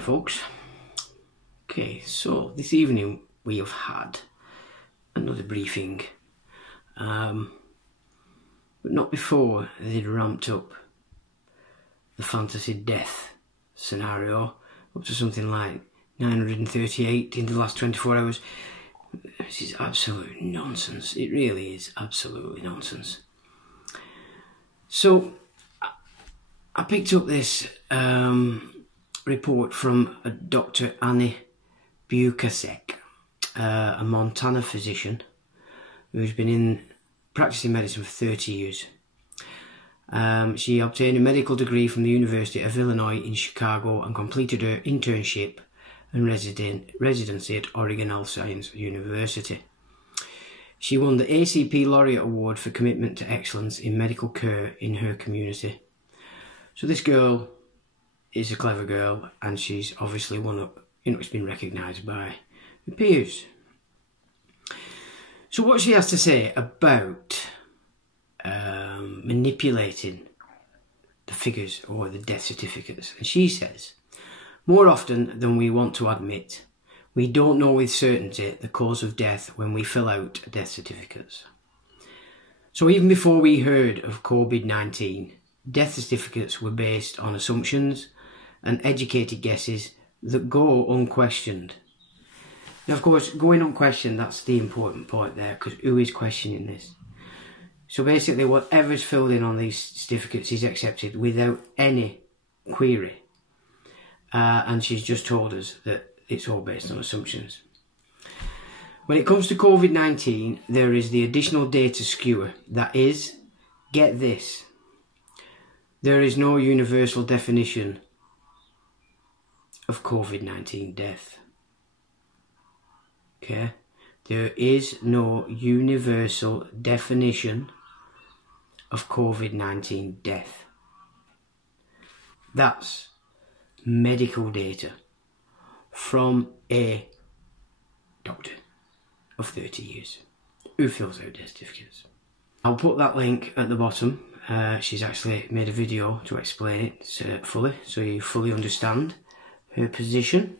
folks. Okay, so this evening we have had another briefing, but not before they'd ramped up the fantasy death scenario up to something like 938 in the last 24 hours. This is absolute nonsense. It really is absolutely nonsense. So I picked up this report from a Dr. Annie Bukasek, a Montana physician who's been practicing medicine for 30 years. She obtained a medical degree from the University of Illinois in Chicago and completed her internship and residency at Oregon Health Science University. She won the ACP Laureate Award for commitment to excellence in medical care in her community. So this girl is a clever girl, and she's obviously it's been recognised by her peers. So what she has to say about manipulating the figures or the death certificates, and she says, more often than we want to admit, we don't know with certainty the cause of death when we fill out death certificates. So even before we heard of COVID-19, death certificates were based on assumptions and educated guesses that go unquestioned. Now, of course, going unquestioned, that's the important point there, because who is questioning this? So basically, whatever's filled in on these certificates is accepted without any query. And she's just told us that it's all based on assumptions. When it comes to COVID-19, there is the additional data skewer. That is, get this, there is no universal definition of COVID-19 death. Okay? There is no universal definition of COVID-19 death. That's medical data from a doctor of 30 years who fills out death certificates. I'll put that link at the bottom. She's actually made a video to explain it fully, so you fully understand her position,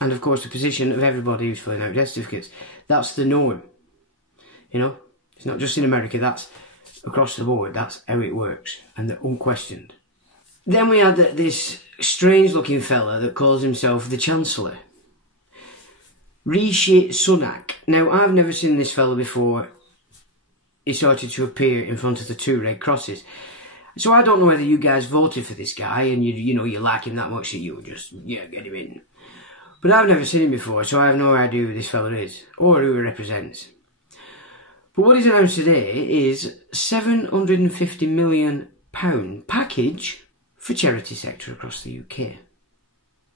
and of course the position of everybody who's filling out death certificates. That's the norm, you know. It's not just in America, that's across the board. That's how it works, and they're unquestioned. Then we had this strange looking fella that calls himself the Chancellor, Rishi Sunak. Now, I've never seen this fella before. He started to appear in front of the two red crosses. So I don't know whether you guys voted for this guy and you like him that much that you would just, get him in. But I've never seen him before, so I have no idea who this fella is or who he represents. But what he's announced today is £750 million package for charity sector across the UK.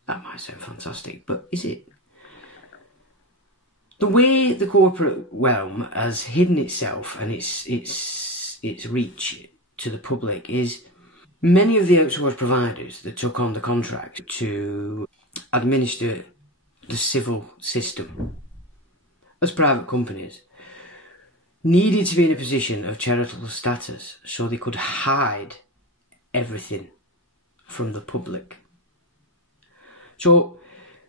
That might sound fantastic, but is it? The way the corporate realm has hidden itself and its reach to the public is many of the outsourced providers that took on the contract to administer the civil system as private companies needed to be in a position of charitable status so they could hide everything from the public. So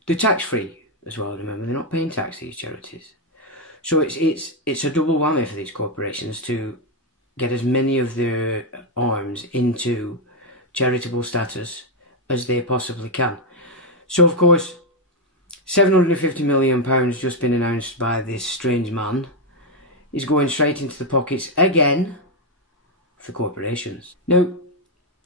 they're tax-free as well, remember, they're not paying tax, these charities. So it's a double whammy for these corporations to get as many of their arms into charitable status as they possibly can. So of course, £750 million just been announced by this strange man is going straight into the pockets again for corporations. Now,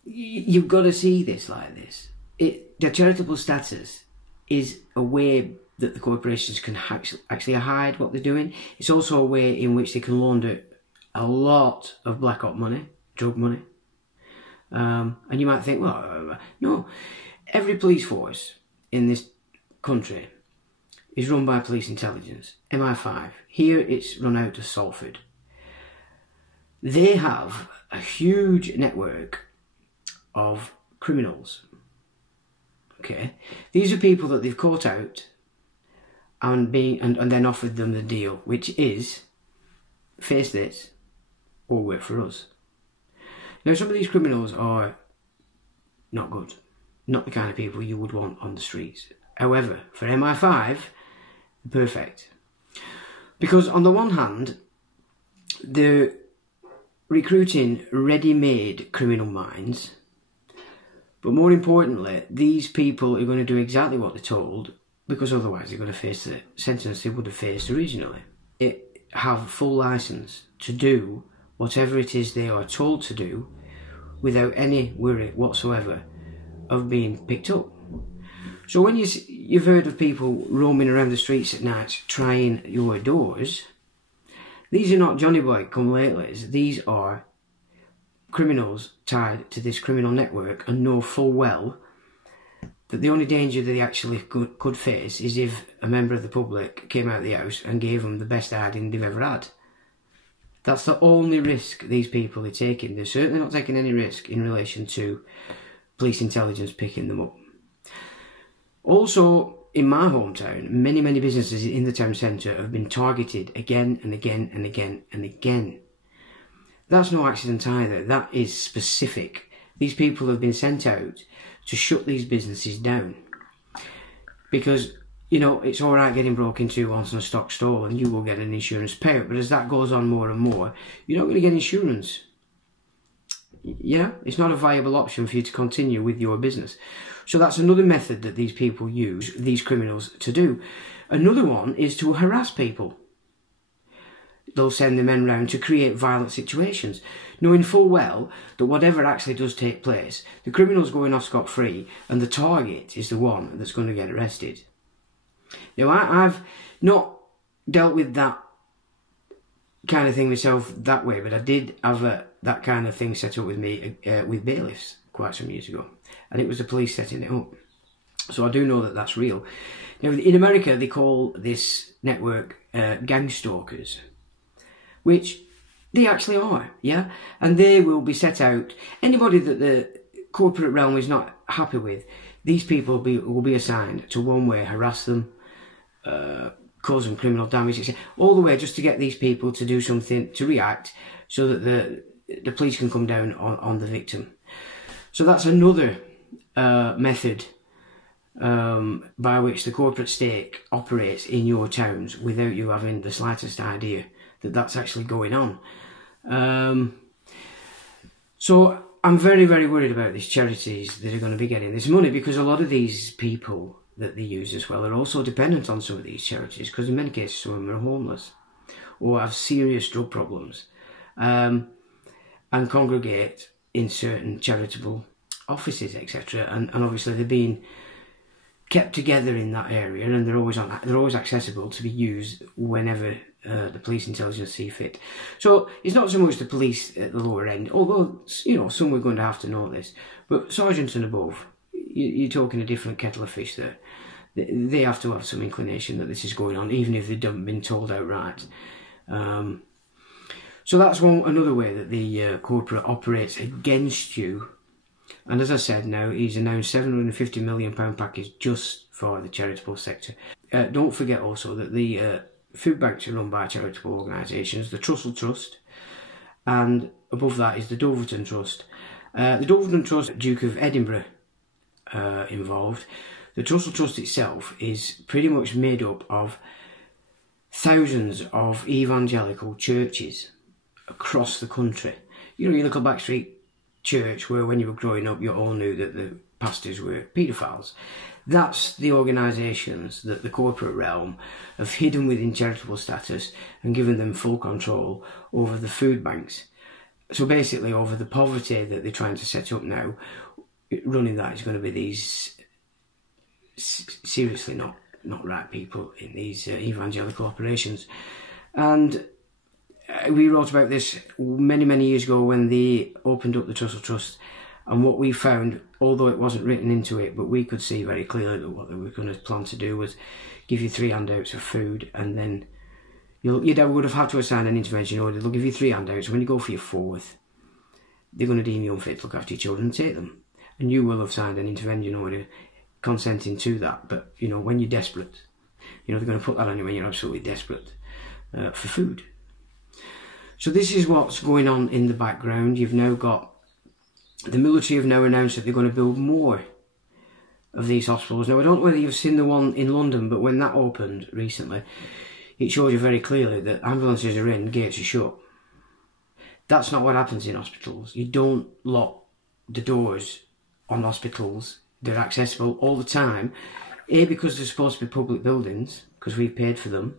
you've got to see this like this. The charitable status is a way that the corporations can actually hide what they're doing. It's also a way in which they can launder a lot of black op money, drug money. And you might think, well, no. Every police force in this country is run by police intelligence, MI5. Here it's run out of Salford. They have a huge network of criminals. Okay, these are people that they've caught out and then offered them the deal, which is face this or work for us. Now, some of these criminals are not good. not the kind of people you would want on the streets. However, for MI5, perfect. Because on the one hand, they're recruiting ready-made criminal minds, but more importantly, these people are going to do exactly what they're told, because otherwise they're going to face the sentence they would have faced originally. They have full license to do whatever it is they are told to do without any worry whatsoever of being picked up. So when you've heard of people roaming around the streets at night trying your doors, these are not Johnny Boy come latelys. These are criminals tied to this criminal network and know full well that the only danger that they actually could face is if a member of the public came out of the house and gave them the best hiding they've ever had. That's the only risk these people are taking. They're certainly not taking any risk in relation to police intelligence picking them up. Also, in my hometown, many businesses in the town centre have been targeted again and again and again and again. That's no accident either. That is specific. These people have been sent out to shut these businesses down. Because, you know, it's alright getting broken into once in a stock store and you will get an insurance payout, but as that goes on more and more, you're not going to get insurance. Yeah, it's not a viable option for you to continue with your business. So that's another method that these people use, these criminals, to do. Another one is to harass people. They'll send the men round to create violent situations, knowing full well that whatever actually does take place, the criminal's going off scot-free and the target is the one that's going to get arrested. Now, I've not dealt with that kind of thing myself that way, but I did have that kind of thing set up with me with bailiffs quite some years ago, and it was the police setting it up. So I do know that that's real. Now, in America, they call this network gang stalkers, which they actually are, yeah? And they will be set out. Anybody that the corporate realm is not happy with, these people will be assigned to one way, harass them, cause them criminal damage, etc. All the way just to get these people to do something, to react, so that the police can come down on the victim. So that's another method by which the corporate stake operates in your towns without you having the slightest idea that that's actually going on. So I'm very worried about these charities that are going to be getting this money, because a lot of these people that they use as well are also dependent on some of these charities, because in many cases some of them are homeless or have serious drug problems, and congregate in certain charitable offices, etc. And obviously they're being kept together in that area, and they're always accessible to be used whenever the police intelligence see fit. So it's not so much the police at the lower end, although, you know, some we're going to have to know this, but sergeants and above, you're talking a different kettle of fish there. They have to have some inclination that this is going on, even if they haven't been told outright. So that's another way that the corporate operates against you. And as I said, now he's announced £750 million package just for the charitable sector. Don't forget also that the food banks are run by charitable organisations, the Trussell Trust, and above that is the Dulverton Trust. The Dulverton Trust, Duke of Edinburgh involved. The Trussell Trust itself is pretty much made up of thousands of evangelical churches across the country. You know, your little backstreet church where when you were growing up you all knew that the pastors were paedophiles. That's the organisations that the corporate realm have hidden within charitable status and given them full control over the food banks. So basically over the poverty that they're trying to set up now, running that is going to be these seriously not right people in these evangelical operations. And we wrote about this many years ago when they opened up the Trussell Trust, and what we found, although it wasn't written into it, but we could see very clearly that what they were going to plan to do was give you 3 handouts of food, and then you would have had to assign an intervention order. They'll give you 3 handouts, and when you go for your 4th, they're going to deem you unfit to look after your children and take them, and you will have signed an intervention order consenting to that. But you know, when you're desperate, you know, they're going to put that on you when you're absolutely desperate for food. So this is what's going on in the background. You've now got the military have now announced that they're going to build more of these hospitals. Now, I don't know whether you've seen the one in London, but when that opened recently, it showed you very clearly that ambulances are in, gates are shut. That's not what happens in hospitals. You don't lock the doors on hospitals. They're accessible all the time. A, because they're supposed to be public buildings, because we've paid for them,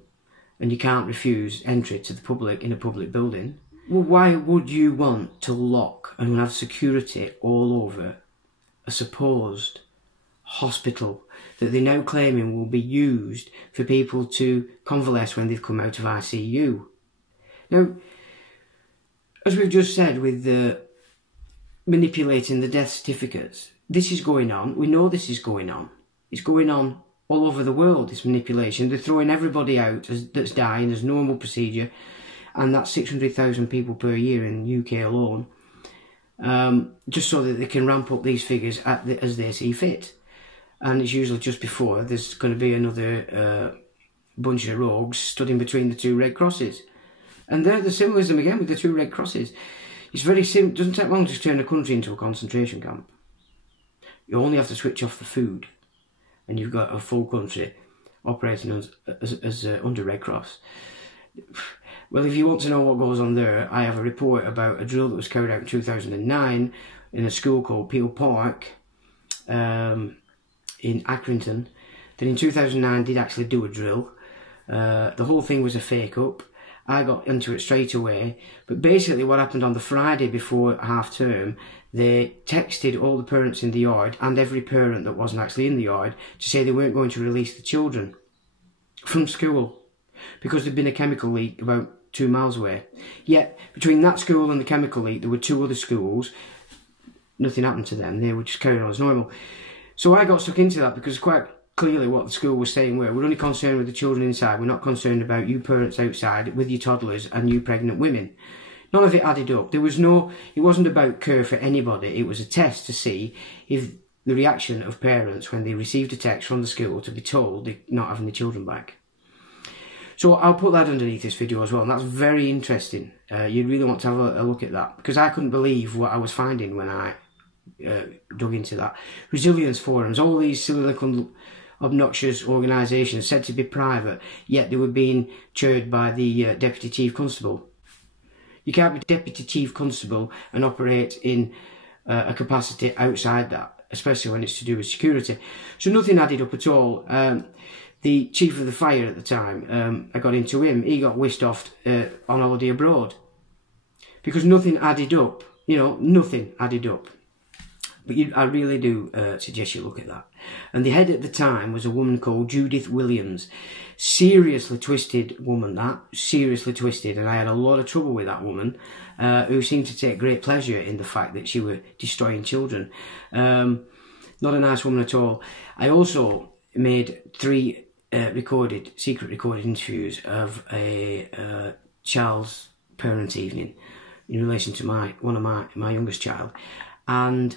and you can't refuse entry to the public in a public building. Well, why would you want to lock and have security all over a supposed hospital that they're now claiming will be used for people to convalesce when they've come out of ICU? Now, as we've just said with the manipulating the death certificates, this is going on. We know this is going on. It's going on all over the world, this manipulation. They're throwing everybody out that's dying as normal procedure, and that's 600,000 people per year in the UK alone, just so that they can ramp up these figures as they see fit. And it's usually just before there's going to be another bunch of rogues stood in between the two Red Crosses. And there, the symbolism again with the two Red Crosses. It's very simple. It doesn't take long to turn a country into a concentration camp. You only have to switch off the food, and you've got a full country operating as under Red Cross. Well, if you want to know what goes on there, I have a report about a drill that was carried out in 2009 in a school called Peel Park in Accrington, that in 2009 did actually do a drill. The whole thing was a fake-up. I got into it straight away, but basically what happened on the Friday before half-term, they texted all the parents in the yard and every parent that wasn't actually in the yard to say they weren't going to release the children from school because there'd been a chemical leak about 2 miles away. Yet, between that school and the chemical leak, there were 2 other schools. Nothing happened to them. They were just carrying on as normal. So I got stuck into that because quite clearly what the school was saying we're only concerned with the children inside. We're not concerned about you parents outside with your toddlers and you pregnant women. None of it added up. It wasn't about care for anybody. It was a test to see if the reaction of parents when they received a text from the school to be told they're not having the children back. So I'll put that underneath this video as well, and that's very interesting. You really want to have a look at that, because I couldn't believe what I was finding when I dug into that. Resilience forums, all these silly little obnoxious organisations said to be private, yet they were being chaired by the Deputy Chief Constable. You can't be Deputy Chief Constable and operate in a capacity outside that, especially when it's to do with security. So nothing added up at all. The Chief of the Fire at the time, I got into him, he got whisked off on holiday abroad. Because nothing added up, nothing added up. But I really do suggest you look at that. And the head at the time was a woman called Judith Williams. Seriously twisted woman, that. Seriously twisted. And I had a lot of trouble with that woman, who seemed to take great pleasure in the fact that she were destroying children. Not a nice woman at all. I also made 3 secret recorded interviews of a child's parent evening in relation to one of my youngest child. And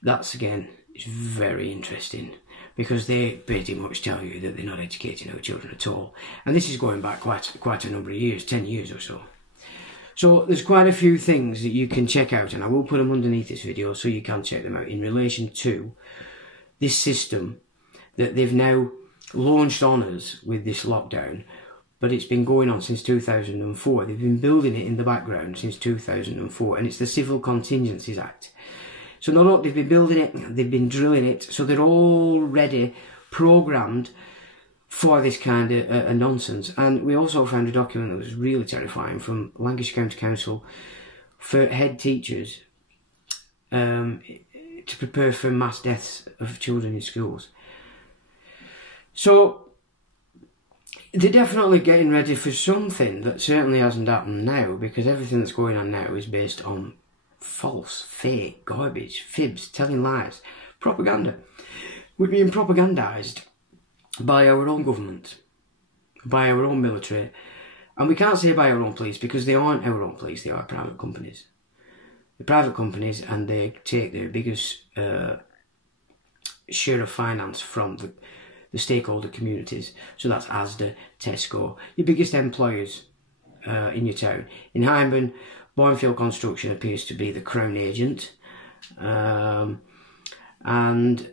that's, again, it's very interesting, because they pretty much tell you that they're not educating our children at all. And this is going back quite a number of years, 10 years or so. So there's quite a few things that you can check out, and I will put them underneath this video so you can check them out in relation to this system that they've now launched on us with this lockdown. But it's been going on since 2004. They've been building it in the background since 2004, and it's the Civil Contingencies Act. So not only they've been building it, they've been drilling it, so they're already programmed for this kind of nonsense. And we also found a document that was really terrifying from Lancashire County Council for head teachers to prepare for mass deaths of children in schools. So they're definitely getting ready for something that certainly hasn't happened now, because everything that's going on now is based on false, fake, garbage, fibs, telling lies, propaganda. We're being propagandised by our own government, by our own military, and we can't say by our own police, because they aren't our own police, they are private companies. They're private companies, and they take their biggest share of finance from the stakeholder communities. So that's Asda, Tesco, your biggest employers in your town. In Hyndburn, Bournefield Construction appears to be the Crown agent. and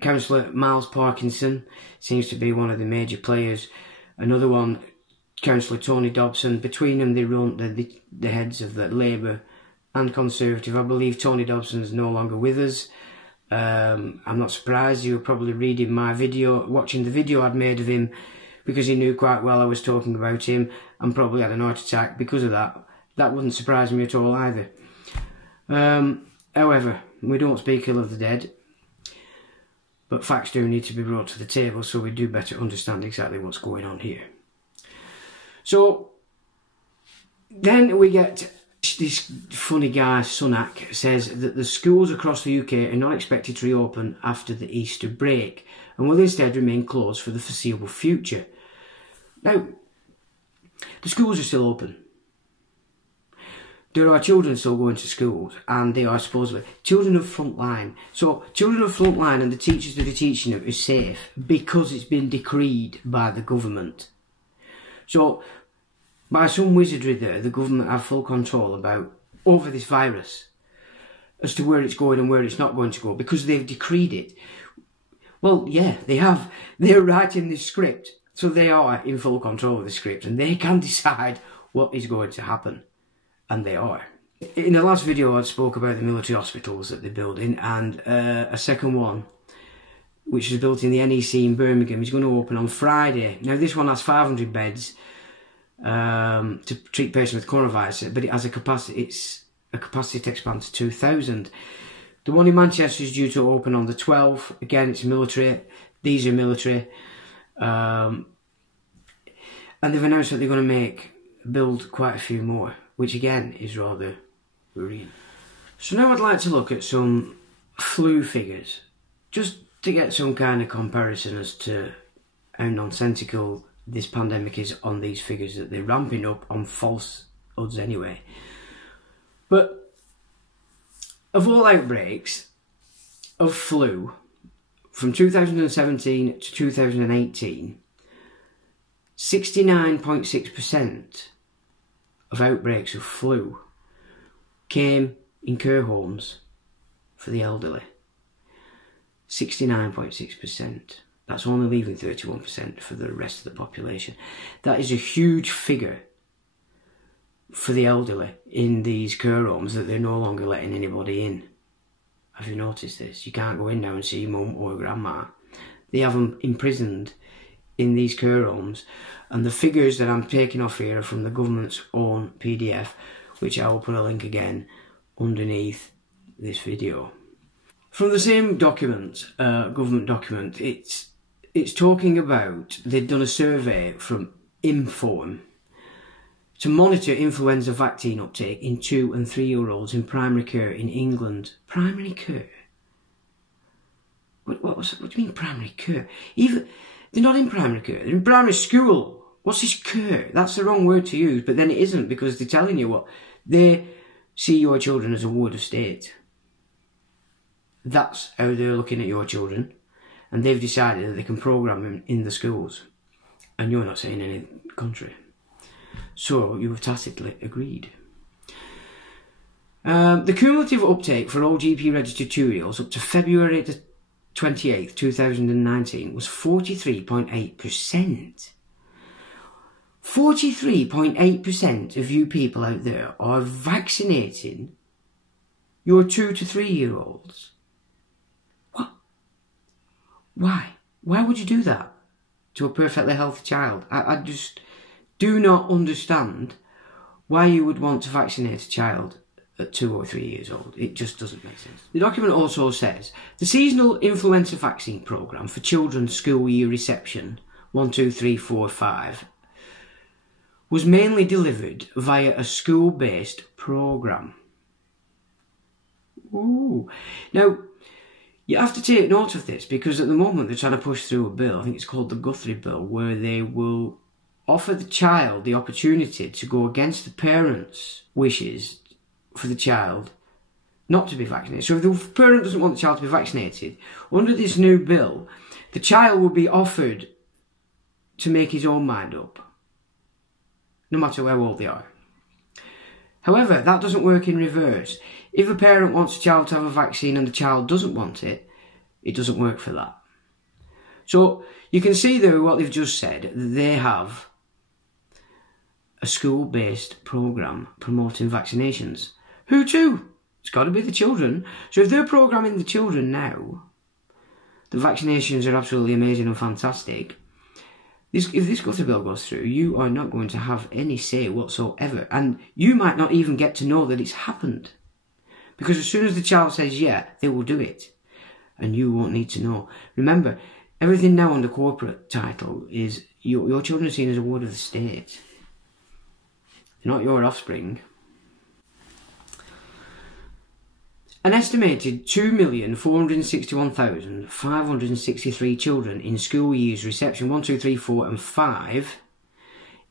Councillor Miles Parkinson seems to be one of the major players. Another one, Councillor Tony Dobson. Between them, they run the heads of the Labour and Conservative. I believe Tony Dobson is no longer with us. I'm not surprised. You were probably reading my video, watching the video I'd made of him, because he knew quite well I was talking about him, and probably had an heart attack because of that. That wouldn't surprise me at all either. However, we don't speak ill of the dead, but facts do need to be brought to the table, so we do better understand exactly what's going on here. So then we get this funny guy, Sunak, says that the schools across the UK are not expected to reopen after the Easter break and will instead remain closed for the foreseeable future. Now, the schools are still open. There are children still going to schools, and they are supposedly children of frontline. So children of frontline and the teachers that are teaching them are safe because it's been decreed by the government. So by some wizardry there, the government have full control over this virus as to where it's going and where it's not going to go, because they've decreed it. Well, yeah, they have. They're writing this script, so they are in full control of the script, and they can decide what is going to happen. And they are. In the last video I spoke about the military hospitals that they're building, and a second one, which is built in the NEC in Birmingham, is going to open on Friday. Now this one has 500 beds to treat patients with coronavirus, but it has a capacity to expand to 2,000. The one in Manchester is due to open on the 12th. Again, it's military. These are military. And they've announced that they're going to build quite a few more, which again is rather worrying. So now I'd like to look at some flu figures, just to get some kind of comparison as to how nonsensical this pandemic is on these figures that they're ramping up on false odds anyway. But of all outbreaks of flu from 2017 to 2018, 69.6% of outbreaks of flu came in care homes for the elderly. 69.6%. That's only leaving 31% for the rest of the population. That is a huge figure for the elderly in these care homes, that they're no longer letting anybody in. Have you noticed this? You can't go in now and see your mum or grandma. They have them imprisoned in these care homes, and the figures that I'm taking off here are from the government's own PDF, which I will put a link again underneath this video. From the same document, government document, it's talking about, they've done a survey from Inform to monitor influenza vaccine uptake in 2- and 3-year-olds in primary care in England. Primary care? What do you mean primary care? They're not in primary care, they're in primary school. What's this care? That's the wrong word to use, but then it isn't, because they're telling you what. They see your children as a ward of state. That's how they're looking at your children, and they've decided that they can program them in the schools, and you're not saying any contrary. So you have tacitly agreed. The cumulative uptake for all GP registered 2-year-olds up to February the 28th, 2019 was 43.8%. 43.8% of you people out there are vaccinating your 2- to 3-year-olds. What? Why? Why would you do that to a perfectly healthy child? I just do not understand why you would want to vaccinate a child at 2 or 3 years old. It just doesn't make sense. The document also says the seasonal influenza vaccine programme for children's school year reception 1, 2, 3, 4, 5 was mainly delivered via a school-based programme. Ooh. Now, you have to take note of this, because at the moment they're trying to push through a bill, I think it's called the Guthrie Bill, where they will offer the child the opportunity to go against the parents' wishes for the child not to be vaccinated. So if the parent doesn't want the child to be vaccinated, under this new bill, the child will be offered to make his own mind up, no matter how old they are. However, that doesn't work in reverse. If a parent wants a child to have a vaccine and the child doesn't want it, it doesn't work for that. So you can see there what they've just said. They have a school-based programme promoting vaccinations. Who to? It's got to be the children. So if they're programming the children now, the vaccinations are absolutely amazing and fantastic. If this gutter bill goes through, you are not going to have any say whatsoever. And you might not even get to know that it's happened. Because as soon as the child says yeah, they will do it. And you won't need to know. Remember, everything now under corporate title is your children are seen as a ward of the state. They're not your offspring. An estimated 2,461,563 children in school years reception 1, 2, 3, 4 and 5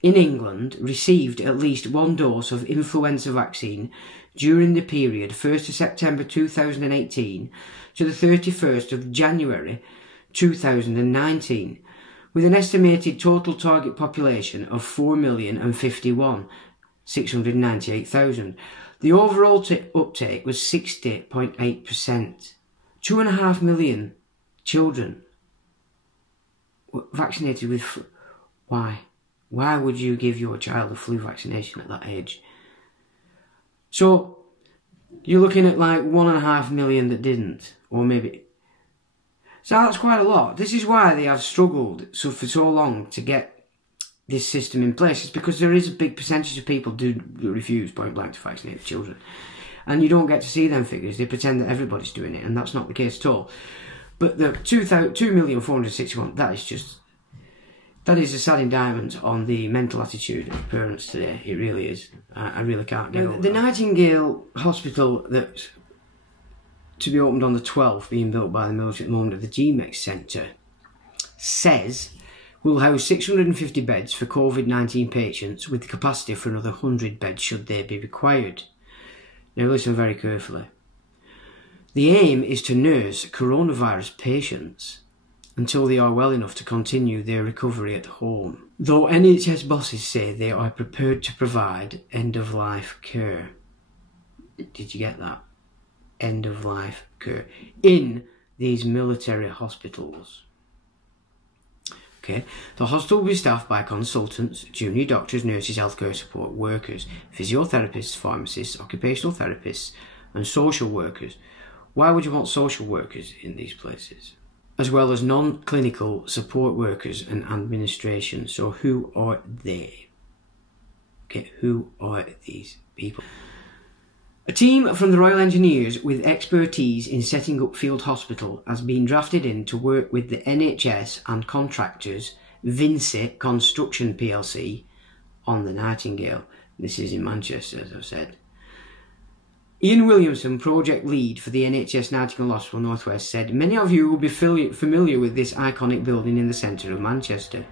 in England received at least one dose of influenza vaccine during the period 1st of September 2018 to the 31st of January 2019, with an estimated total target population of 4,051,698,000. The overall uptake was 60.8%. 2.5 million children were vaccinated with flu. Why? Why would you give your child a flu vaccination at that age? So you're looking at like 1.5 million that didn't, or maybe. So that's quite a lot. This is why they have struggled for so long to get this system in place. It's because there is a big percentage of people who refuse point blank to vaccinate the children. And you don't get to see them figures. They pretend that everybody's doing it, and that's not the case at all. But the 2,461,000, that is a sad indictment on the mental attitude of parents today. It really is. I really can't get over that. The Nightingale Hospital that's to be opened on the 12th, being built by the military at the moment at the GMEX Centre, says will house 650 beds for COVID-19 patients with the capacity for another 100 beds should they be required. Now listen very carefully. The aim is to nurse coronavirus patients until they are well enough to continue their recovery at home, though NHS bosses say they are prepared to provide end-of-life care. Did you get that? End-of-life care in these military hospitals. Okay. The hospital will be staffed by consultants, junior doctors, nurses, healthcare support workers, physiotherapists, pharmacists, occupational therapists and social workers. Why would you want social workers in these places? As well as non-clinical support workers and administration. So who are they? Okay, who are these people? A team from the Royal Engineers with expertise in setting up field hospital has been drafted in to work with the NHS and contractors Vinci Construction plc on the Nightingale. This is in Manchester, as I've said. Ian Williamson, project lead for the NHS Nightingale Hospital North West, said, "Many of you will be familiar with this iconic building in the centre of Manchester.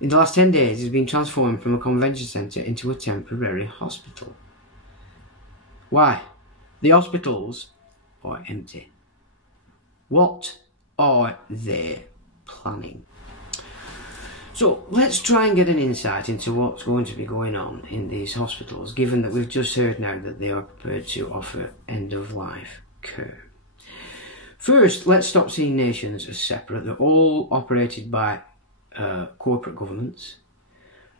In the last 10 days, it has been transformed from a convention centre into a temporary hospital. Why? The hospitals are empty. What are they planning?" So let's try and get an insight into what's going to be going on in these hospitals, given that we've just heard now that they are prepared to offer end-of-life care. First, let's stop seeing nations as separate. They're all operated by corporate governments.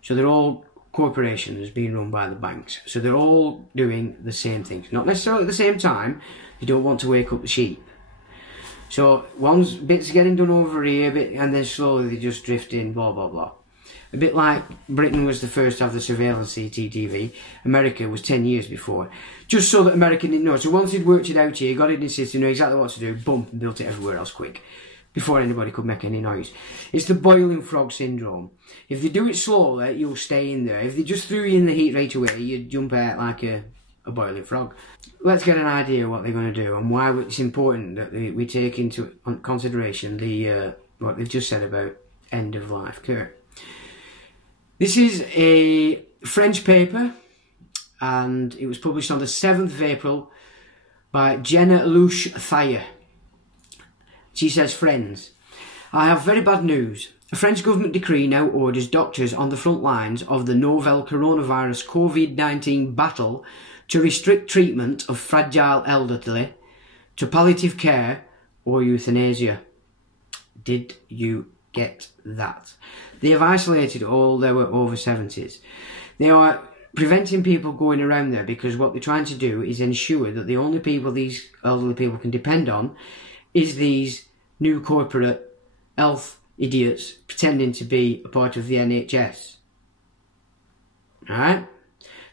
So they're all corporations being run by the banks. So they're all doing the same things. Not necessarily at the same time. You don't want to wake up the sheep. So bits getting done over here, and then slowly they just drift in, blah, blah, blah. A bit like Britain was the first to have the surveillance CCTV. America was 10 years before. Just so that America didn't know. So once they'd worked it out here, got it in the system, knew exactly what to do, boom, and built it everywhere else quick. Before anybody could make any noise. It's the boiling frog syndrome. If they do it slowly, you'll stay in there. If they just threw you in the heat right away, you'd jump out like a boiling frog. Let's get an idea of what they're going to do and why it's important that we take into consideration what they've just said about end-of-life care. This is a French paper, and it was published on the 7th of April by Jenna Louche Thayer. She says, "Friends, I have very bad news. A French government decree now orders doctors on the front lines of the novel coronavirus COVID-19 battle to restrict treatment of fragile elderly, to palliative care or euthanasia. Did you get that? They have isolated all their over 70s. They are preventing people going around there because what they're trying to do is ensure that the only people these elderly people can depend on is these new corporate health idiots pretending to be a part of the NHS. Alright?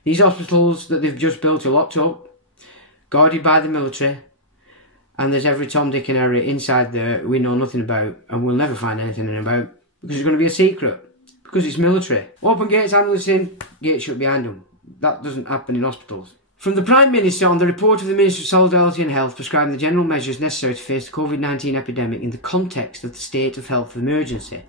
These hospitals that they've just built are locked up, guarded by the military, and there's every Tom, Dick and Harry inside there we know nothing about and we'll never find anything about because it's going to be a secret. Because it's military. Open gates, ambulance in, gates shut behind them. That doesn't happen in hospitals. From the Prime Minister on the report of the Minister of Solidarity and Health prescribing the general measures necessary to face the COVID-19 epidemic in the context of the state of health emergency.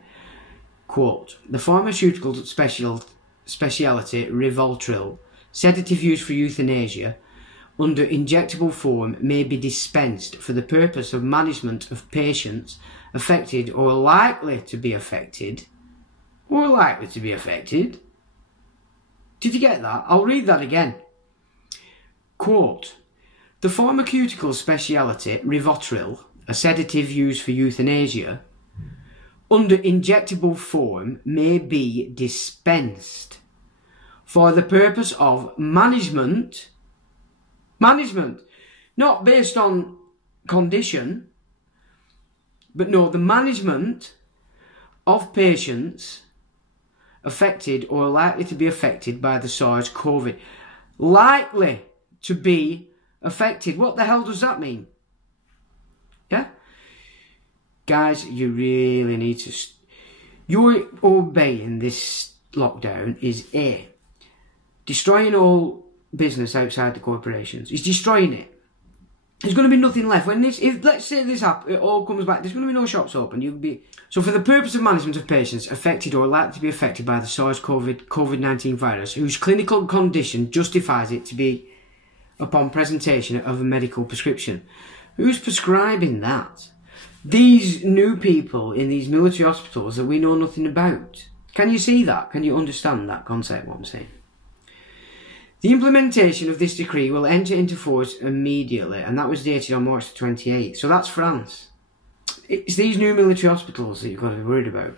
Quote, the pharmaceutical speciality Rivotril, sedative used for euthanasia, under injectable form may be dispensed for the purpose of management of patients affected or likely to be affected. Or likely to be affected. Did you get that? I'll read that again. Quote, the pharmaceutical speciality Rivotril, a sedative used for euthanasia, under injectable form may be dispensed for the purpose of management, not based on condition, but no, the management of patients affected or likely to be affected by the SARS-CoV. Likely to be affected. What the hell does that mean? Yeah? Guys, you really need to... You're obeying this lockdown is A, destroying all business outside the corporations. It's destroying it. There's going to be nothing left. When this, if let's say this happens, it all comes back, there's going to be no shops open. You'll be so for the purpose of management of patients affected or likely to be affected by the COVID-19 virus, whose clinical condition justifies it to be upon presentation of a medical prescription. Who's prescribing that? These new people in these military hospitals that we know nothing about. Can you see that? Can you understand that concept? What I'm saying? The implementation of this decree will enter into force immediately, and that was dated on March the 28th. So that's France. It's these new military hospitals that you've got to be worried about.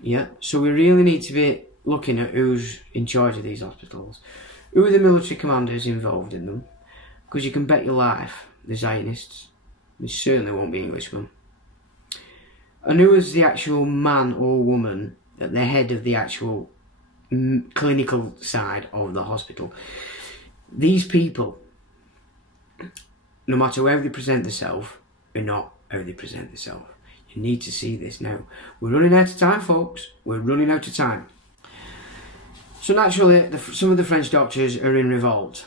Yeah, so we really need to be looking at who's in charge of these hospitals. Who are the military commanders involved in them? Because you can bet your life, the Zionists. They certainly won't be Englishmen. And who is the actual man or woman at the head of the actual clinical side of the hospital? These people, no matter how they present themselves, are not how they present themselves. You need to see this now. We're running out of time, folks. We're running out of time. So naturally, some of the French doctors are in revolt.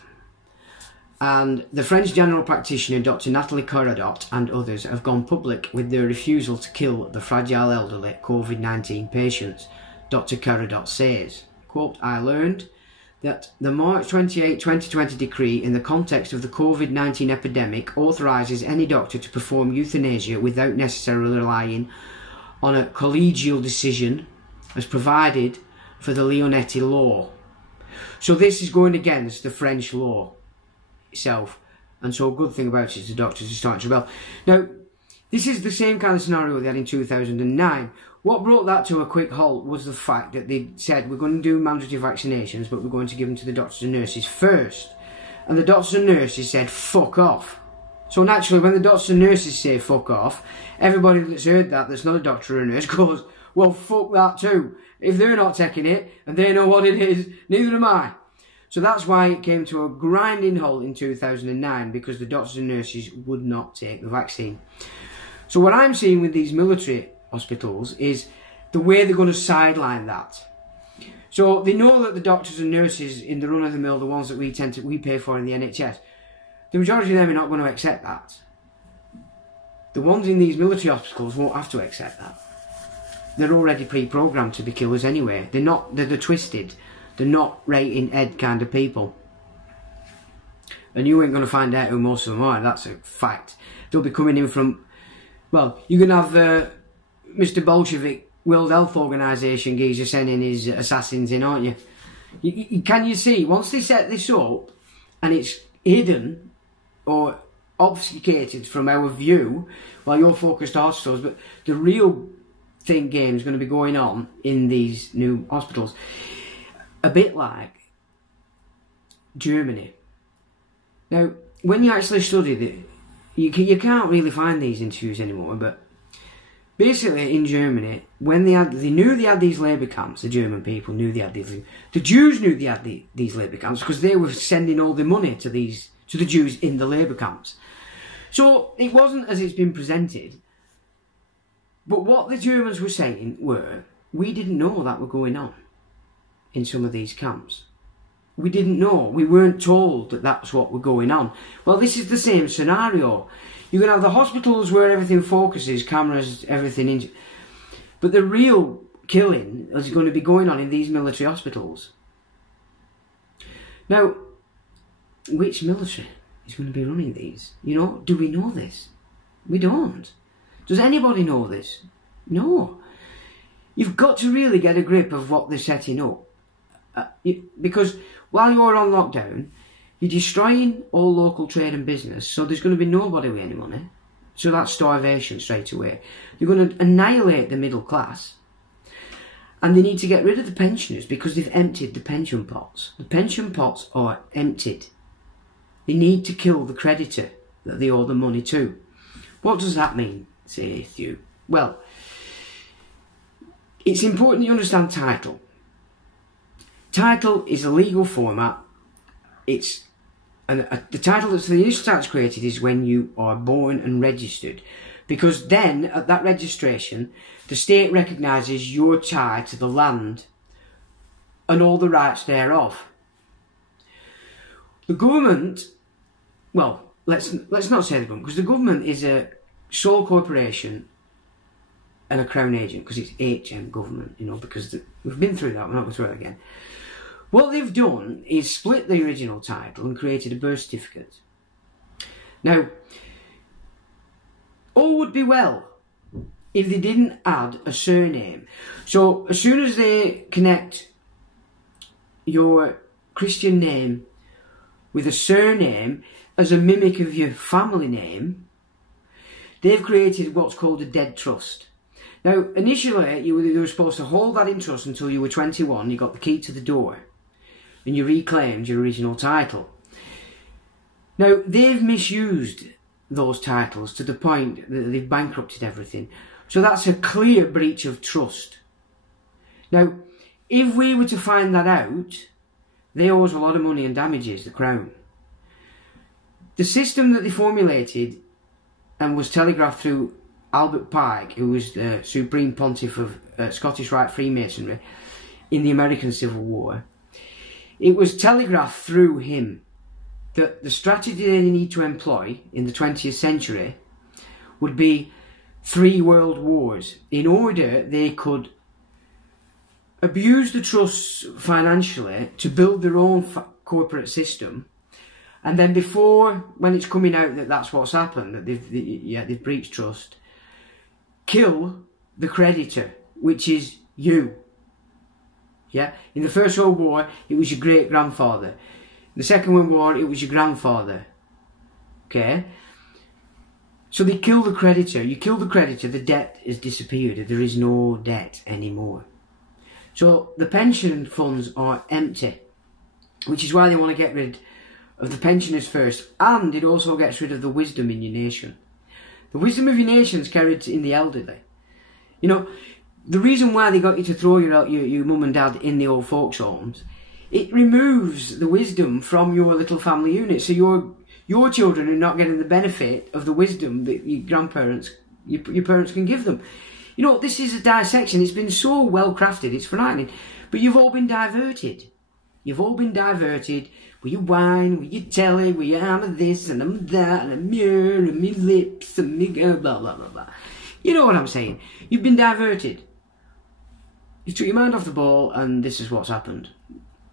And the French general practitioner, Dr. Nathalie Caradot, and others have gone public with their refusal to kill the fragile elderly COVID-19 patients. Dr. Caradot says, quote, I learned that the March 28, 2020 decree in the context of the COVID-19 epidemic authorises any doctor to perform euthanasia without necessarily relying on a collegial decision as provided for the Leonetti law. So this is going against the French law itself, and so a good thing about it is the doctors are starting to rebel. Now, this is the same kind of scenario they had in 2009. What brought that to a quick halt was the fact that they said we're going to do mandatory vaccinations, but we're going to give them to the doctors and nurses first. And the doctors and nurses said fuck off. So naturally, when the doctors and nurses say fuck off, everybody that's heard that, that's not a doctor or a nurse, goes, well, fuck that too. If they're not taking it, and they know what it is, neither am I. So that's why it came to a grinding halt in 2009, because the doctors and nurses would not take the vaccine. So what I'm seeing with these military hospitals is the way they're going to sideline that. So they know that the doctors and nurses in the run-of-the-mill, the ones that we pay for in the NHS, the majority of them are not going to accept that. The ones in these military hospitals won't have to accept that. They're already pre-programmed to be killers anyway. They're twisted. They're not rating Ed kind of people. And you ain't going to find out who most of them are. That's a fact. They'll be coming in from, well, you can have Mr. Bolshevik World Health Organisation geezer sending his assassins in, aren't you? Can you see, once they set this up, and it's hidden or obfuscated from our view while you're focused on hospitals, but the real game is going to be going on in these new hospitals. A bit like Germany. Now, when you actually study it, you can't really find these interviews anymore, but basically in Germany, when they knew they had these labour camps, the German people knew they had these, the Jews knew they had these labour camps because they were sending all the money to the Jews in the labour camps. So it wasn't as it's been presented, but what the Germans were saying were, we didn't know that were going on in some of these camps. We didn't know. We weren't told that that's what was going on. Well, this is the same scenario. You're going to have the hospitals where everything focuses, cameras, everything in. But the real killing is going to be going on in these military hospitals. Now, which military is going to be running these? You know, do we know this? We don't. Does anybody know this? No. You've got to really get a grip of what they're setting up. Because while you're on lockdown, you're destroying all local trade and business, so there's going to be nobody with any money. So that's starvation straight away. They're going to annihilate the middle class. And they need to get rid of the pensioners because they've emptied the pension pots. The pension pots are emptied. They need to kill the creditor that they owe the money to. What does that mean, saith you? Well, it's important you understand title. Title is a legal format. It's the title that's the initial tax created is when you are born and registered, because then at that registration the state recognises your tie to the land and all the rights thereof. The government, well, let's not say the government, because the government is a sole corporation and a crown agent, because it's HM government, you know, because we've been through that, we're not going through it again. What they've done is split the original title and created a birth certificate. Now, all would be well if they didn't add a surname. So as soon as they connect your Christian name with a surname as a mimic of your family name, they've created what's called a dead trust. Now, initially, you were supposed to hold that in trust until you were 21, you got the key to the door, and you reclaimed your original title. Now, they've misused those titles to the point that they've bankrupted everything. So that's a clear breach of trust. Now, if we were to find that out, they owe us a lot of money and damages, the Crown. The system that they formulated and was telegraphed through Albert Pike, who was the Supreme Pontiff of Scottish Rite Freemasonry in the American Civil War, it was telegraphed through him that the strategy they need to employ in the 20th century would be 3 world wars in order they could abuse the trusts financially to build their own corporate system, and then when it's coming out that that's what's happened, that they've breached trust, kill the creditor, which is you. Yeah, in the First World War, it was your great-grandfather. In the Second World War, it was your grandfather. Okay? So they kill the creditor. You kill the creditor, the debt has disappeared. There is no debt anymore. So the pension funds are empty, which is why they want to get rid of the pensioners first. And it also gets rid of the wisdom in your nation. The wisdom of your nation is carried in the elderly. You know, the reason why they got you to throw your mum and dad in the old folks' homes, it removes the wisdom from your little family unit. So your children are not getting the benefit of the wisdom that your grandparents, your parents can give them. You know, this is a dissection. It's been so well crafted. It's frightening. But you've all been diverted. You've all been diverted with your wine, with your telly, with your I'm this and I'm that and a mirror and me lips and me blah blah blah blah. You know what I'm saying? You've been diverted. You took your mind off the ball, and this is what's happened.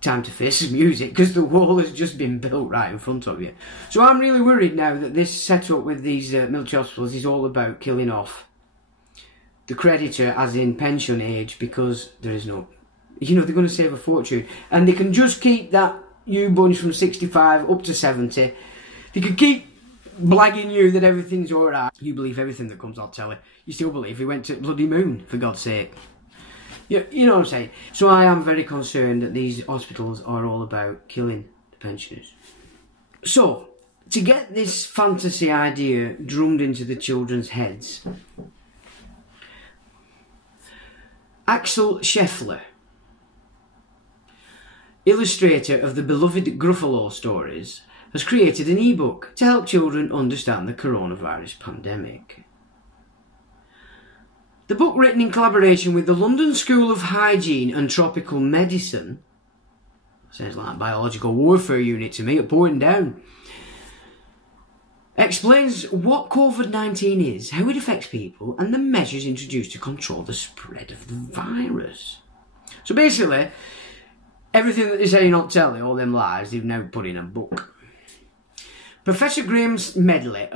Time to face the music, because the wall has just been built right in front of you. So I'm really worried now that this setup with these military hospitals is all about killing off the creditor, as in pension age, because there is no, you know, they're going to save a fortune, and they can just keep that you bunch from 65 up to 70. They could keep blagging you that everything's alright. You believe everything that comes on telly. You still believe he went to bloody moon, for God's sake. You know what I'm saying? So I am very concerned that these hospitals are all about killing the pensioners. So, to get this fantasy idea drummed into the children's heads, Axel Scheffler, illustrator of the beloved Gruffalo stories, has created an ebook to help children understand the coronavirus pandemic. The book, written in collaboration with the London School of Hygiene and Tropical Medicine, sounds like a biological warfare unit to me, at Porting Down, explains what COVID-19 is, how it affects people, and the measures introduced to control the spread of the virus. So basically, everything that they're saying on telly, all them lies, they've now put in a book. Professor Graham Medley,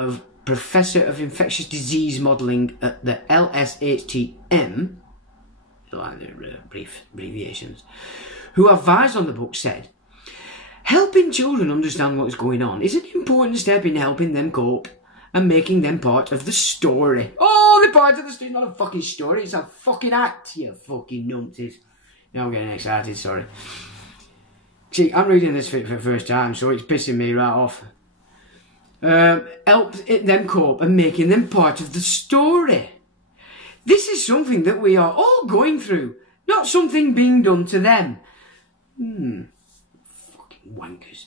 Professor of Infectious Disease Modelling at the LSHTM, like the brief abbreviations, who advised on the book, said, helping children understand what is going on is an important step in helping them cope and making them part of the story. Oh, they're part of the story, not a fucking story, it's a fucking act, you fucking numpties. Now I'm getting excited, sorry. See, I'm reading this for the first time, so it's pissing me right off. Help them cope and making them part of the story. This is something that we are all going through, not something being done to them. Fucking wankers.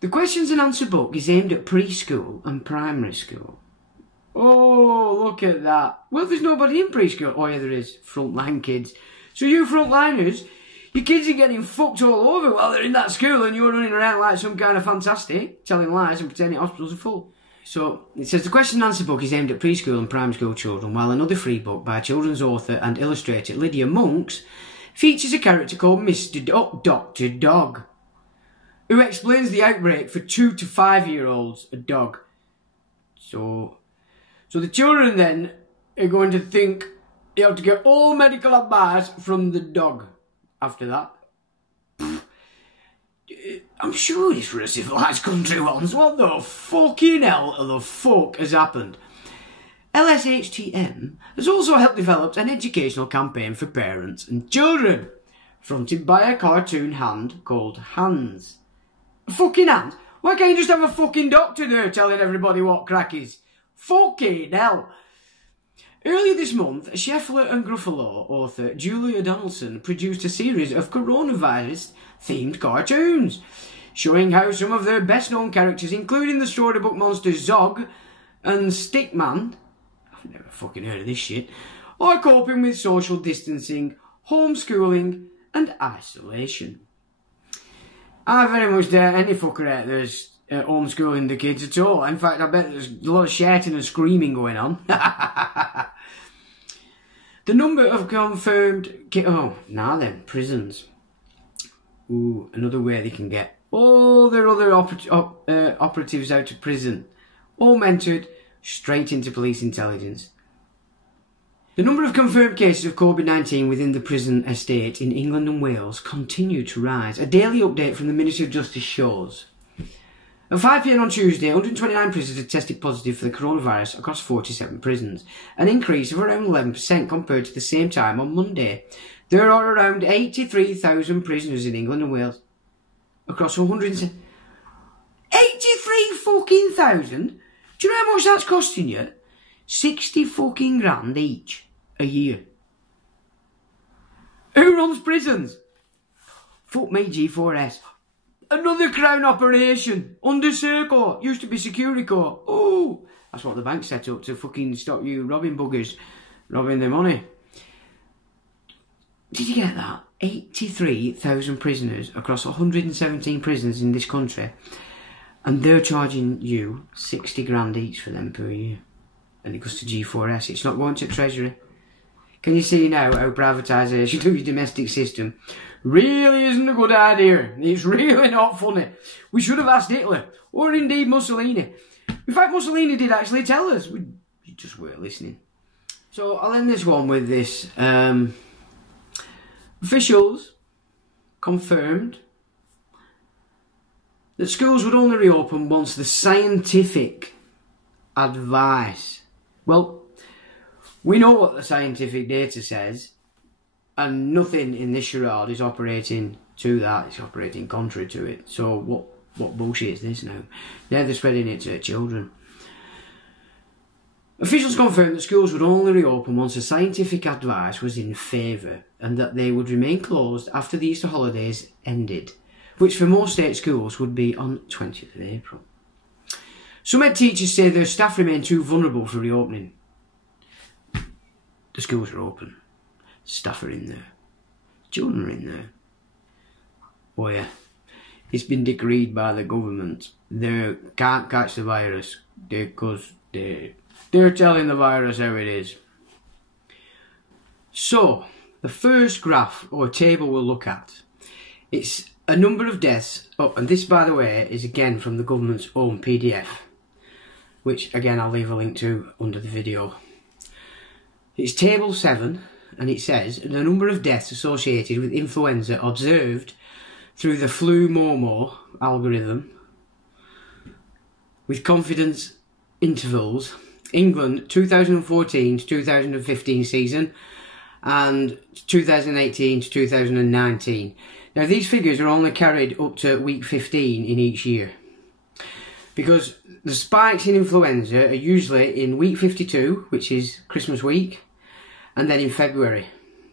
The questions and answer book is aimed at preschool and primary school. Oh, look at that. Well, there's nobody in preschool. Oh yeah, there is. Frontline kids. So you frontliners, your kids are getting fucked all over while they're in that school and you're running around like some kind of fantastic, telling lies and pretending hospitals are full. So, it says the question and answer book is aimed at preschool and primary school children, while another free book by children's author and illustrator Lydia Monks features a character called Mr. Dr. Dog, who explains the outbreak for 2 to 5 year olds, a dog. So the children then are going to think you have to get all medical advice from the dog. After that, I'm sure it's for a civilised country once. What the fucking hell of the fuck has happened? LSHTM has also helped develop an educational campaign for parents and children, fronted by a cartoon hand called Hands. A fucking hand? Why can't you just have a fucking doctor there telling everybody what crack is? Fucking hell. Earlier this month, Scheffler and Gruffalo author Julia Donaldson produced a series of coronavirus-themed cartoons, showing how some of their best-known characters, including the storybook monsters Zog and Stickman, I've never fucking heard of this shit, are coping with social distancing, homeschooling and isolation. I very much doubt any fucker out there's homeschooling the kids at all. In fact, I bet there's a lot of shouting and screaming going on. The number of confirmed... prisons. Ooh, another way they can get all their other operatives out of prison. All mentored straight into police intelligence. The number of confirmed cases of COVID-19 within the prison estate in England and Wales continue to rise. A daily update from the Ministry of Justice shows. At 5 p.m. on Tuesday, 129 prisoners had tested positive for the coronavirus across 47 prisons, an increase of around 11% compared to the same time on Monday. There are around 83,000 prisoners in England and Wales across 183 fucking thousand? Do you know how much that's costing you? 60 fucking grand each a year. Who runs prisons? Fuck me, G4S. Another Crown operation. Under Serco. Used to be Securico. Oh, that's what the bank set up to fucking stop you robbing buggers. Robbing their money. Did you get that? 83,000 prisoners across 117 prisons in this country. And they're charging you 60 grand each for them per year. And it goes to G4S. It's not going to Treasury. Can you see now how privatisation of your domestic system really isn't a good idea? It's really not funny. We should have asked Hitler, or indeed Mussolini. In fact, Mussolini did actually tell us. We just weren't listening. So I'll end this one with this. Officials confirmed that schools would only reopen once the scientific advice. Well, we know what the scientific data says, and nothing in this charade is operating to that. It's operating contrary to it. So what bullshit is this now? They're spreading it to children. Officials confirmed that schools would only reopen once the scientific advice was in favour, and that they would remain closed after the Easter holidays ended, which for most state schools would be on 20th of April. Some head teachers say their staff remain too vulnerable for reopening. The schools are open. Staff are in there. Children are in there. Oh yeah. It's been decreed by the government. They can't catch the virus because they're telling the virus how it is. So, the first graph or table we'll look at, it's a number of deaths. Oh, and this, by the way, is again from the government's own PDF, which again I'll leave a link to under the video. It's table 7, and it says the number of deaths associated with influenza observed through the flu-MOMO algorithm with confidence intervals. England 2014 to 2015 season and 2018 to 2019. Now these figures are only carried up to week 15 in each year, because the spikes in influenza are usually in week 52, which is Christmas week, and then in February.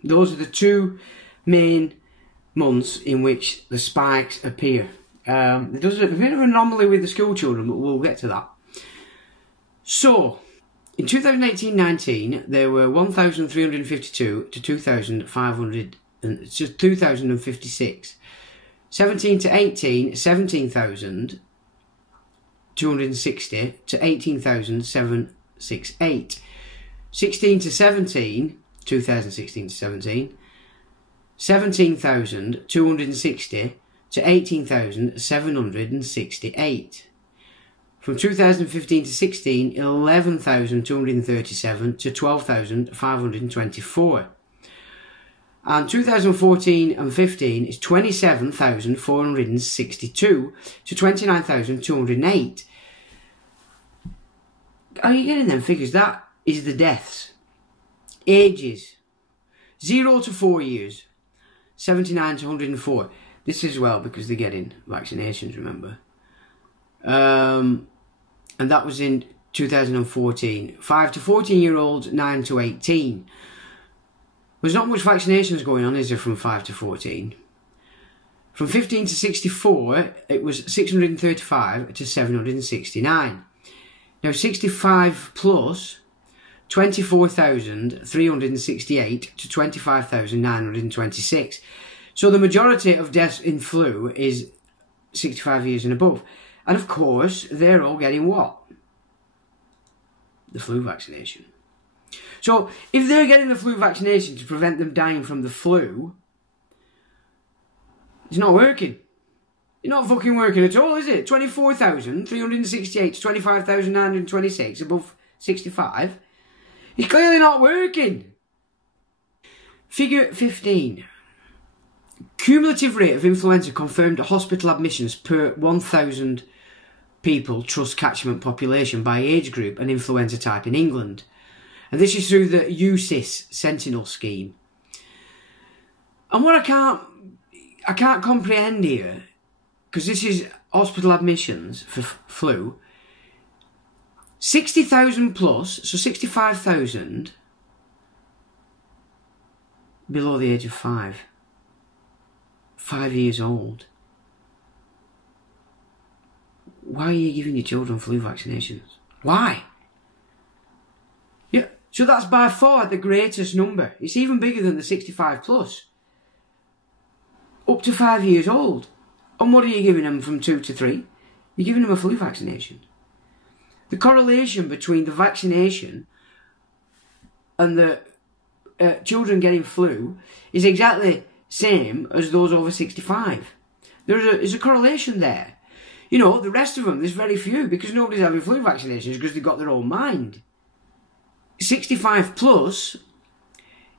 Those are the two main months in which the spikes appear. There's a bit of an anomaly with the school children, but we'll get to that. So, in 2018-19, there were 1,352 to 2,056. 17 to 18, 17,260 to 18,768. 16 to 17, 2016 to 17, 17,260 to 18,768. From 2015 to 16, 11,237 to 12,524. And 2014 and 15 is 27,462 to 29,208. Are you getting them figures? That is the deaths. Ages 0 to 4 years, 79 to 104. This is well because they're getting vaccinations, remember. And that was in 2014. 5 to 14-year-olds, 9 to 18. There's not much vaccinations going on, is there, from 5 to 14? From 15 to 64, it was 635 to 769. Now 65 plus, 24,368 to 25,926. So the majority of deaths in flu is 65 years and above. And of course, they're all getting what? The flu vaccination. So if they're getting the flu vaccination to prevent them dying from the flu, it's not working. It's not fucking working at all, is it? 24,368 to 25,926 above 65. It's clearly not working. Figure 15. Cumulative rate of influenza confirmed hospital admissions per 1,000 people trust catchment population by age group and influenza type in England. And this is through the USIS Sentinel scheme. And what I can't comprehend here, because this is hospital admissions for flu, 60,000 plus, so 65,000 below the age of 5. 5 years old. Why are you giving your children flu vaccinations? Why? Yeah, so that's by far the greatest number. It's even bigger than the 65 plus. Up to 5 years old. And what are you giving them from 2 to 3? You're giving them a flu vaccination. The correlation between the vaccination and the children getting flu is exactly same as those over 65. There's a correlation there. You know, the rest of them, there's very few, because nobody's having flu vaccinations because they've got their own mind. 65 plus,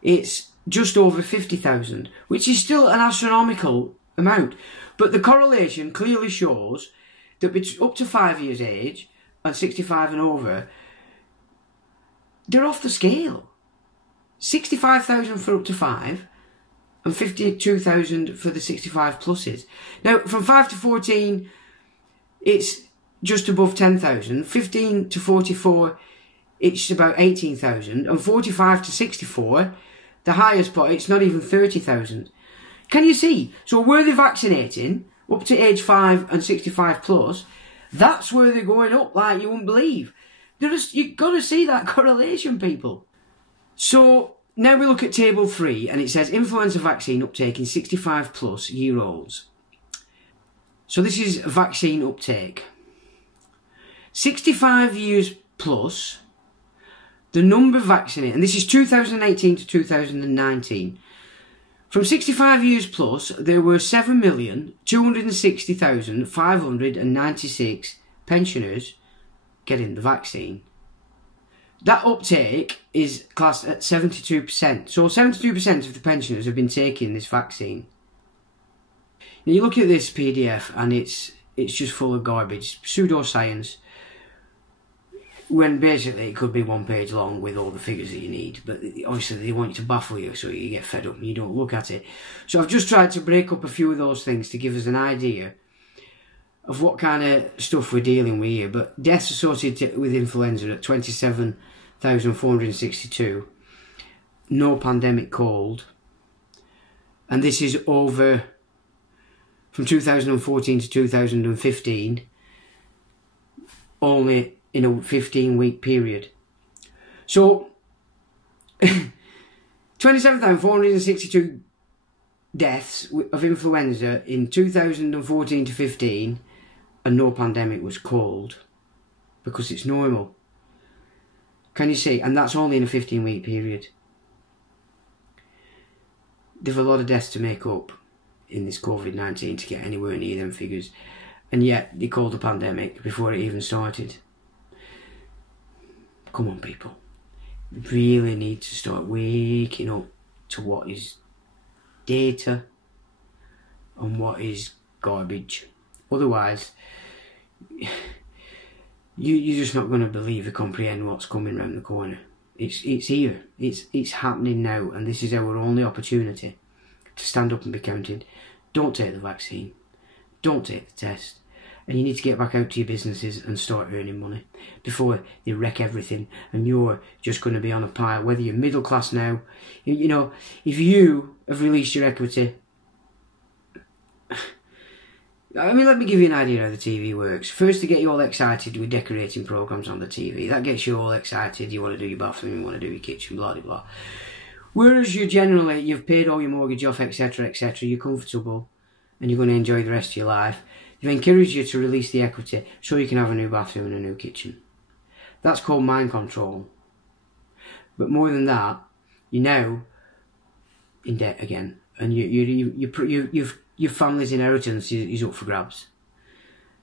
it's just over 50,000, which is still an astronomical amount. But the correlation clearly shows that up to 5 years age and 65 and over, they're off the scale. 65,000 for up to 5 and 52,000 for the 65 pluses. Now, from 5 to 14, it's just above 10,000. 15 to 44, it's about 18,000. And 45 to 64, the highest part, it's not even 30,000. Can you see? So where they're vaccinating, up to age 5 and 65 plus, that's where they're going up like you wouldn't believe. You've got to see that correlation, people. So now we look at table 3, and it says influenza vaccine uptake in 65 plus year olds. So this is vaccine uptake. 65 years plus, the number vaccinated, and this is 2018 to 2019. From 65 years plus, there were 7,260,596 pensioners getting the vaccine. That uptake is classed at 72%. So 72% of the pensioners have been taking this vaccine. Now you look at this PDF and it's just full of garbage, pseudoscience, when basically it could be 1 page long with all the figures that you need. But obviously they want you to baffle you so you get fed up and you don't look at it. So I've just tried to break up a few of those things to give us an idea of what kind of stuff we're dealing with here. But deaths associated with influenza at 27,462. No pandemic called. And this is over from 2014 to 2015. Only in a 15-week period. So 27,462 deaths of influenza in 2014 to 15, and no pandemic was called because it's normal. Can you see? And that's only in a 15-week period. They've a lot of deaths to make up in this COVID-19 to get anywhere near them figures, and yet they called a pandemic before it even started. Come on, people. We really need to start waking up to what is data and what is garbage. Otherwise, you're just not going to believe or comprehend what's coming round the corner. It's here. It's happening now, and this is our only opportunity to stand up and be counted. Don't take the vaccine. Don't take the test. And you need to get back out to your businesses and start earning money before they wreck everything and you're just going to be on a pile. Whether you're middle class now, you know, if you have released your equity, I mean, let me give you an idea how the TV works. First, to get you all excited with decorating programs on the TV. That gets you all excited. You want to do your bathroom, you want to do your kitchen, blah, blah, blah. Whereas you've paid all your mortgage off, etc., etc., you're comfortable and you're going to enjoy the rest of your life. They've encouraged you to release the equity so you can have a new bathroom and a new kitchen. That's called mind control. But more than that, you're now in debt again, and your family's inheritance is up for grabs.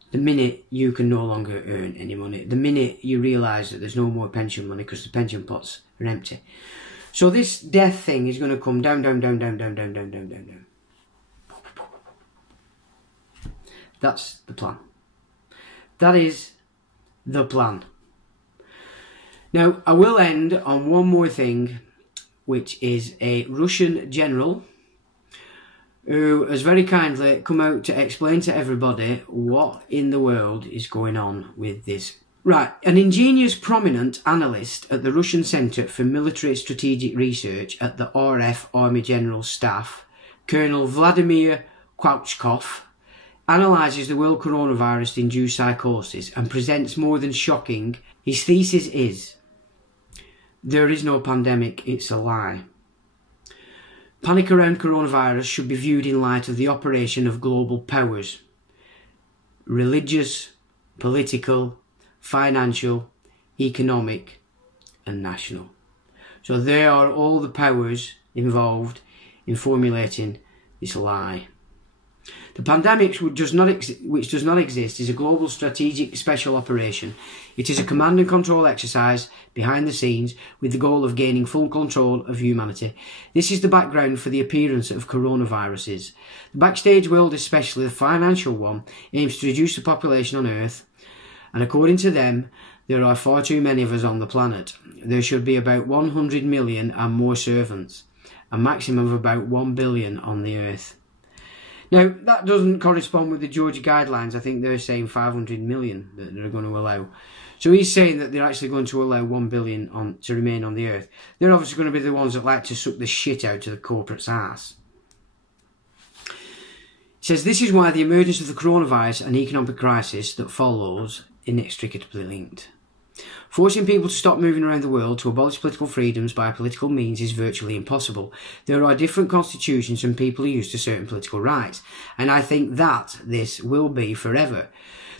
The minute you can no longer earn any money, the minute you realise that there's no more pension money because the pension pots are empty. So this death thing is going to come down, down, down, down, down, down, down, down, down, down. That's the plan. That is the plan. Now, I will end on one more thing, which is a Russian general who has very kindly come out to explain to everybody what in the world is going on with this. Right, an ingenious prominent analyst at the Russian Centre for Military Strategic Research at the RF Army General Staff, Colonel Vladimir Kwauchkov, analyses the world coronavirus-induced psychosis and presents more than shocking. His thesis is, there is no pandemic, it's a lie. Panic around coronavirus should be viewed in light of the operation of global powers. Religious, political, financial, economic and national. So there are all the powers involved in formulating this lie. The pandemic, which does not exist, is a global strategic special operation. It is a command and control exercise behind the scenes with the goal of gaining full control of humanity. This is the background for the appearance of coronaviruses. The backstage world, especially the financial one, aims to reduce the population on Earth, and according to them, there are far too many of us on the planet. There should be about 100 million and more servants, a maximum of about 1 billion on the Earth. Now, that doesn't correspond with the Georgia guidelines. I think they're saying 500 million that they're going to allow. So he's saying that they're actually going to allow 1 billion to remain on the Earth. They're obviously going to be the ones that like to suck the shit out of the corporate's ass. It says, this is why the emergence of the coronavirus and economic crisis that follows inextricably linked. Forcing people to stop moving around the world to abolish political freedoms by political means is virtually impossible. There are different constitutions and people are used to certain political rights, and I think that this will be forever.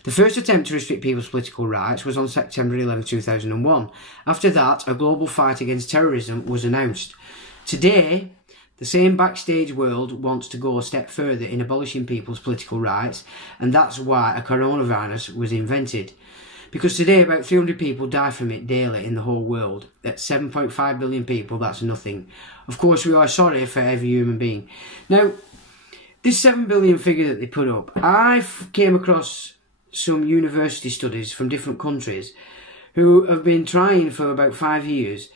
The first attempt to restrict people's political rights was on September 11, 2001. After that, a global fight against terrorism was announced. Today, the same backstage world wants to go a step further in abolishing people's political rights, and that's why a coronavirus was invented. Because today about 300 people die from it daily in the whole world. At 7.5 billion people, that's nothing. Of course, we are sorry for every human being. Now, this 7 billion figure that they put up, I came across some university studies from different countries who have been trying for about 5 years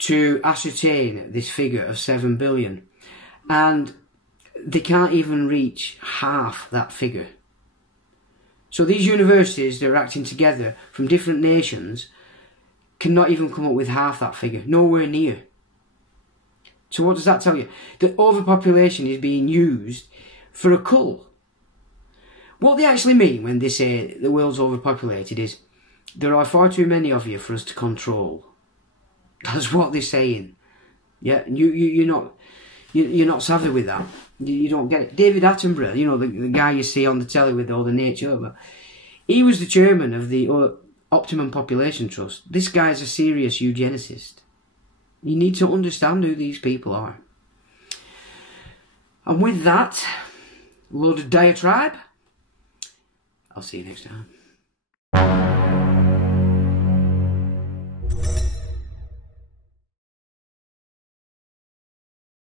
to ascertain this figure of 7 billion. And they can't even reach half that figure. So these universities that are acting together from different nations cannot even come up with half that figure, nowhere near. So what does that tell you? That overpopulation is being used for a cull. What they actually mean when they say the world's overpopulated is, there are far too many of you for us to control. That's what they're saying. Yeah, you're not savvy with that. You don't get it. David Attenborough, you know, the guy you see on the telly with all the nature, he was the chairman of the Optimum Population Trust. This guy's a serious eugenicist. You need to understand who these people are. And with that loaded diatribe, I'll see you next time.